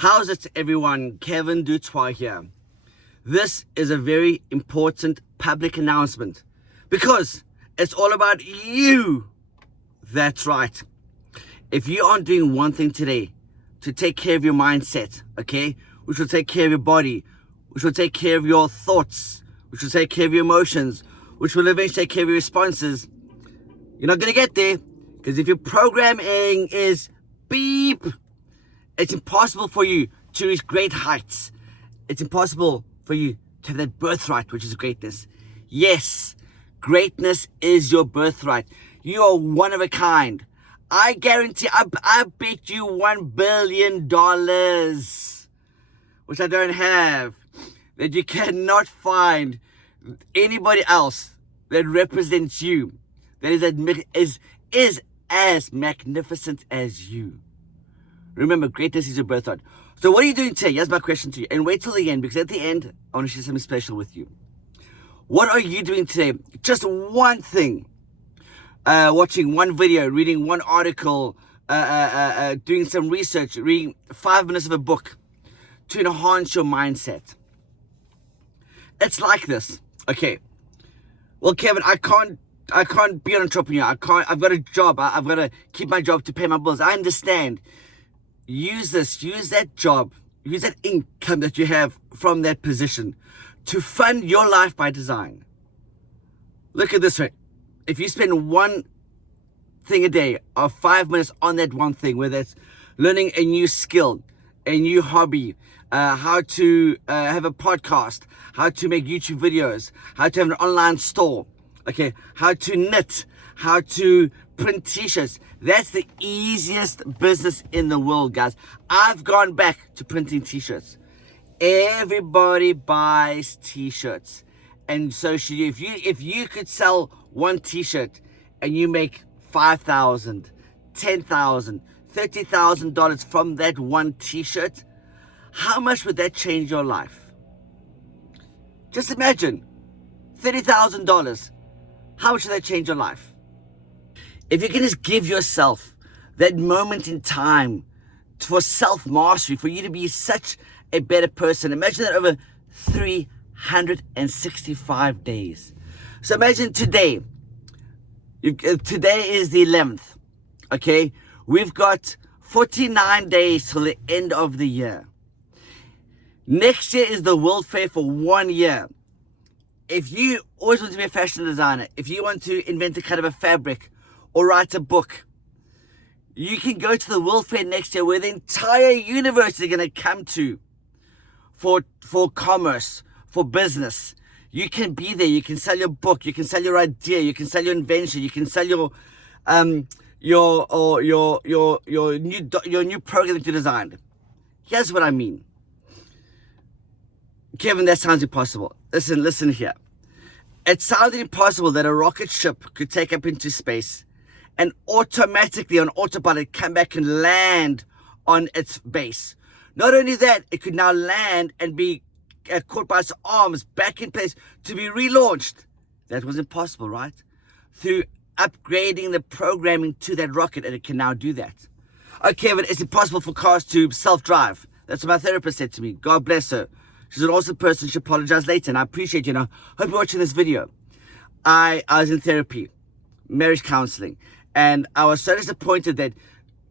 How's it, everyone? Kevin du Toit here. This is a very important public announcement because it's all about you. That's right. If you aren't doing one thing today to take care of your mindset, okay, which will take care of your body, which will take care of your thoughts, which will take care of your emotions, which will eventually take care of your responses, you're not going to get there. Because if your programming is beep, it's impossible for you to reach great heights. It's impossible for you to have that birthright, which is greatness. Yes, greatness is your birthright. You are one of a kind. I guarantee, I bet you $1 billion, which I don't have, that you cannot find anybody else that represents you, that is as magnificent as you. Remember, greatness is your birthright. So what are you doing today? Here's my question to you. And wait till the end, because at the end, I want to share something special with you. What are you doing today? Just one thing. Watching one video, reading one article, doing some research, reading 5 minutes of a book to enhance your mindset. It's like this. Okay. Well, Kevin, I can't be an entrepreneur. I've got a job. I've got to keep my job to pay my bills. I understand. Use that job, use that income that you have from that position to fund your life by design. Look at this way. If you spend one thing a day or 5 minutes on that one thing, whether it's learning a new skill, a new hobby, how to have a podcast, how to make YouTube videos, how to have an online store, okay, how to knit, how to print t-shirts. That's the easiest business in the world, guys. I've gone back to printing t-shirts. Everybody buys t-shirts. And so if you could sell one t-shirt and you make $5,000, $10,000, $30,000 from that one t-shirt, how much would that change your life? Just imagine, $30,000. How much would that change your life? If you can just give yourself that moment in time for self-mastery, for you to be such a better person, imagine that over 365 days. So imagine today. Today is the 11th, okay? We've got 49 days till the end of the year. Next year is the World Fair for 1 year. If you always want to be a fashion designer, if you want to invent a kind of a fabric, or write a book, you can go to the World Fair next year where the entire universe is going to come to for commerce, for business. You can be there. You can sell your book. You can sell your idea. You can sell your invention. You can sell your new program that you designed. Here's what I mean. Kevin, that sounds impossible. Listen here. It sounded impossible that a rocket ship could take up into space and automatically on autopilot come back and land on its base. Not only that, it could now land and be caught by its arms back in place to be relaunched. That was impossible, right? Through upgrading the programming to that rocket, and it can now do that. Okay, but it's impossible for cars to self-drive. That's what my therapist said to me. God bless her. She's an awesome person. She apologized later, and I appreciate you. Hope you're watching this video. I was in therapy, marriage counseling, and I was so disappointed that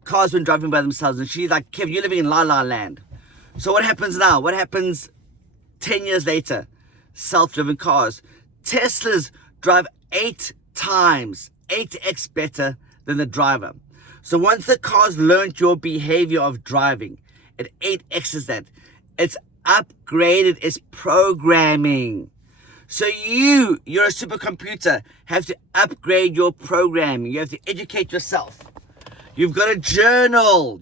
cars weren't driving by themselves. And she's like, Kev, you're living in La La Land. So what happens now? What happens 10 years later? Self-driven cars. Teslas drive 8x better than the driver. So once the car's learned your behavior of driving, it 8x's that. It's upgraded its programming. So you're a supercomputer, have to upgrade your programming. You have to educate yourself. You've got to journal.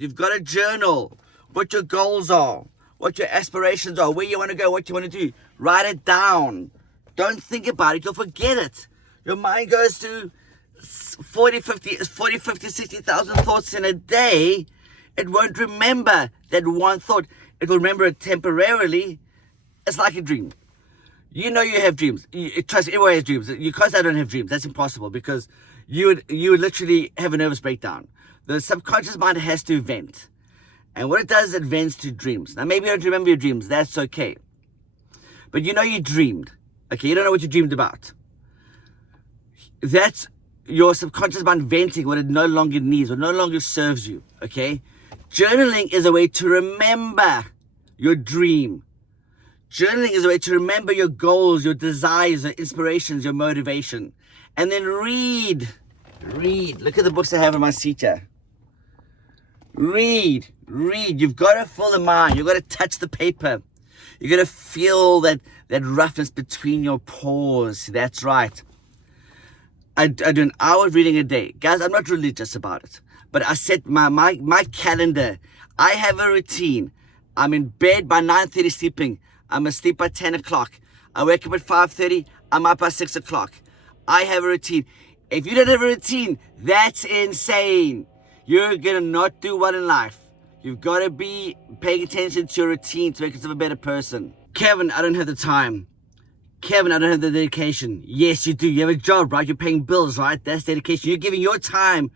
What your goals are, what your aspirations are, where you want to go, what you want to do. Write it down. Don't think about it. You'll forget it. Your mind goes to 40, 50, 60,000 thoughts in a day. It won't remember that one thought. It will remember it temporarily. It's like a dream. You know you have dreams. Trust me, everyone has dreams. You can't say I don't have dreams. That's impossible because you would literally have a nervous breakdown. The subconscious mind has to vent. And what it does is it vents to dreams. Now, maybe you don't remember your dreams. That's okay. But you know you dreamed. Okay, you don't know what you dreamed about. That's your subconscious mind venting what it no longer needs or no longer serves you. Okay? Journaling is a way to remember your dream. Journaling is a way to remember your goals, your desires, your inspirations, your motivation. And then read. Look at the books I have on my seat here. Read. You've got to fill the mind. You've got to touch the paper. You've got to feel that roughness between your pores. That's right. I do an hour of reading a day. Guys, I'm not religious about it. But I set my calendar. I have a routine. I'm in bed by 9:30 sleeping. I'm asleep by 10 o'clock. I wake up at 5:30. I'm up by 6 o'clock. I have a routine. If you don't have a routine, that's insane. You're going to not do well in life. You've got to be paying attention to your routine to make yourself a better person. Kevin, I don't have the time. Kevin, I don't have the dedication. Yes, you do. You have a job, right? You're paying bills, right? That's dedication. You're giving your time,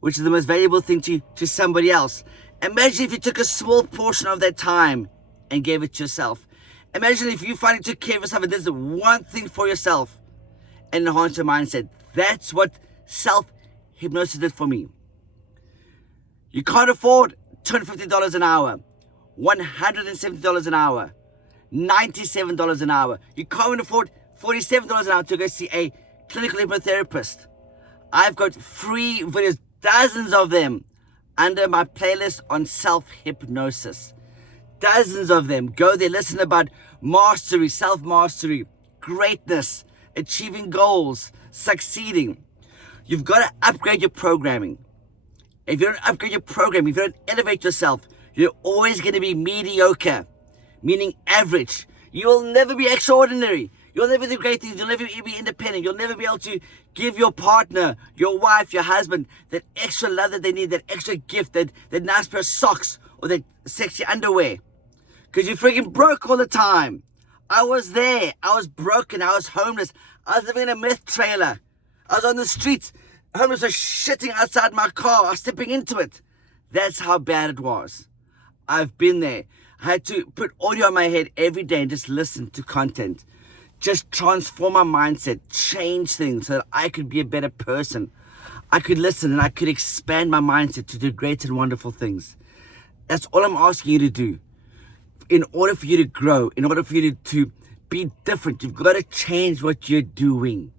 which is the most valuable thing, to somebody else. Imagine if you took a small portion of that time and gave it to yourself. Imagine if you finally took care of yourself and did the one thing for yourself and enhanced your mindset. That's what self-hypnosis did for me. You can't afford $250 an hour, $170 an hour, $97 an hour. You can't afford $47 an hour to go see a clinical hypnotherapist. I've got free videos, dozens of them, under my playlist on self-hypnosis. Dozens of them. Go there, listen about mastery, self-mastery, greatness, achieving goals, succeeding. You've got to upgrade your programming. If you don't upgrade your programming, if you don't elevate yourself, you're always going to be mediocre, meaning average. You will never be extraordinary. You'll never do great things. You'll never be independent. You'll never be able to give your partner, your wife, your husband, that extra love that they need, that extra gift, that nice pair of socks or that sexy underwear. Because you're freaking broke all the time. I was there. I was broken. I was homeless. I was living in a meth trailer. I was on the streets. Homeless was shitting outside my car. I was stepping into it. That's how bad it was. I've been there. I had to put audio on my head every day and just listen to content. Just transform my mindset, change things so that I could be a better person. I could listen and I could expand my mindset to do great and wonderful things. That's all I'm asking you to do. In order for you to grow, in order for you to be different, you've got to change what you're doing.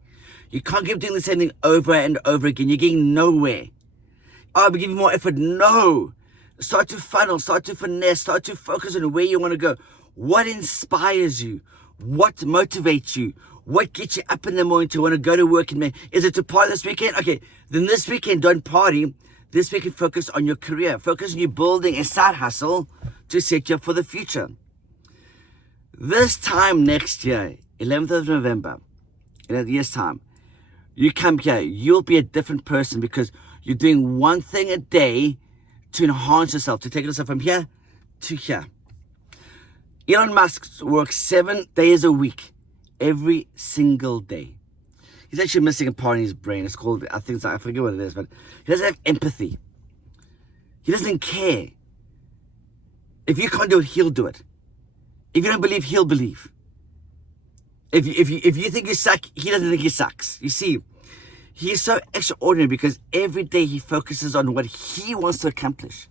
You can't keep doing the same thing over and over again. You're getting nowhere. Oh, I'll be giving more effort. No. Start to funnel, start to finesse, start to focus on where you want to go. What inspires you? What motivates you? What gets you up in the morning to want to go to work? And is it to party this weekend? Okay, then this weekend don't party. This weekend focus on your career. Focus on you building a side hustle to set you up for the future. This time next year, 11th of November, in a year's time, you come here, you'll be a different person because you're doing one thing a day to enhance yourself, to take yourself from here to here. Elon Musk works 7 days a week, every single day. He's actually missing a part in his brain. It's called, I forget what it is, but he doesn't have empathy. He doesn't care. If you can't do it, he'll do it. If you don't believe, he'll believe. If you think you suck, he doesn't think he sucks. You see, he is so extraordinary because every day he focuses on what he wants to accomplish.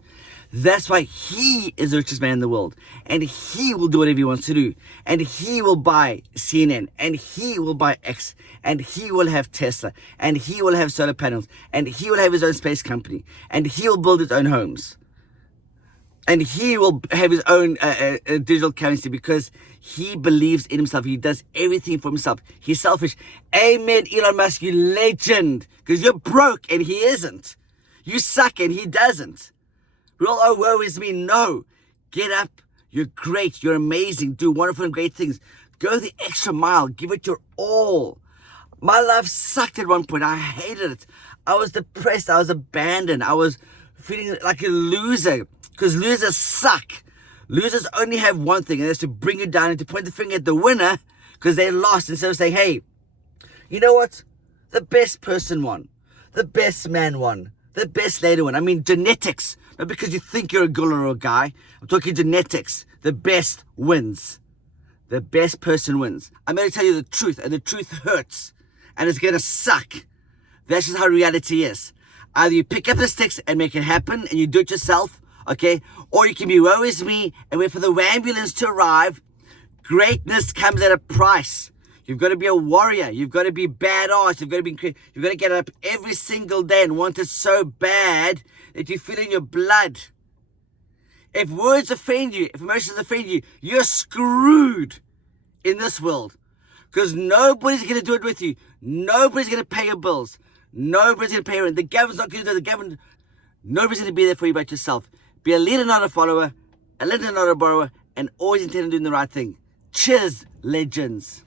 That's why he is the richest man in the world. And he will do whatever he wants to do. And he will buy CNN. And he will buy X. And he will have Tesla. And he will have solar panels. And he will have his own space company. And he will build his own homes. And he will have his own digital currency because he believes in himself. He does everything for himself. He's selfish. Amen, Elon Musk, you legend. Because you're broke and he isn't. You suck and he doesn't. We're all, oh, woe is me. No. Get up. You're great. You're amazing. Do wonderful and great things. Go the extra mile. Give it your all. My life sucked at one point. I hated it. I was depressed. I was abandoned. I was feeling like a loser. Because losers suck. Losers only have one thing, and that's to bring you down and to point the finger at the winner because they lost instead of saying, hey, you know what? The best person won. The best man won. the best later one. I mean genetics. Not because you think you're a girl or a guy. I'm talking genetics. The best wins. The best person wins. I'm going to tell you the truth, and the truth hurts. And it's going to suck. That's just how reality is. Either you pick up the sticks and make it happen, and you do it yourself, okay? Or you can be woe is me and wait for the ambulance to arrive. Greatness comes at a price. You've got to be a warrior. You've got to be badass. You've got to get up every single day and want it so bad that you feel in your blood. If words offend you, if emotions offend you, you're screwed in this world. Because nobody's going to do it with you. Nobody's going to pay your bills. Nobody's going to pay your rent. The government's not going to do it. Nobody's going to be there for you but yourself. Be a leader, not a follower. A lender, not a borrower. And always intend on doing the right thing. Cheers, legends.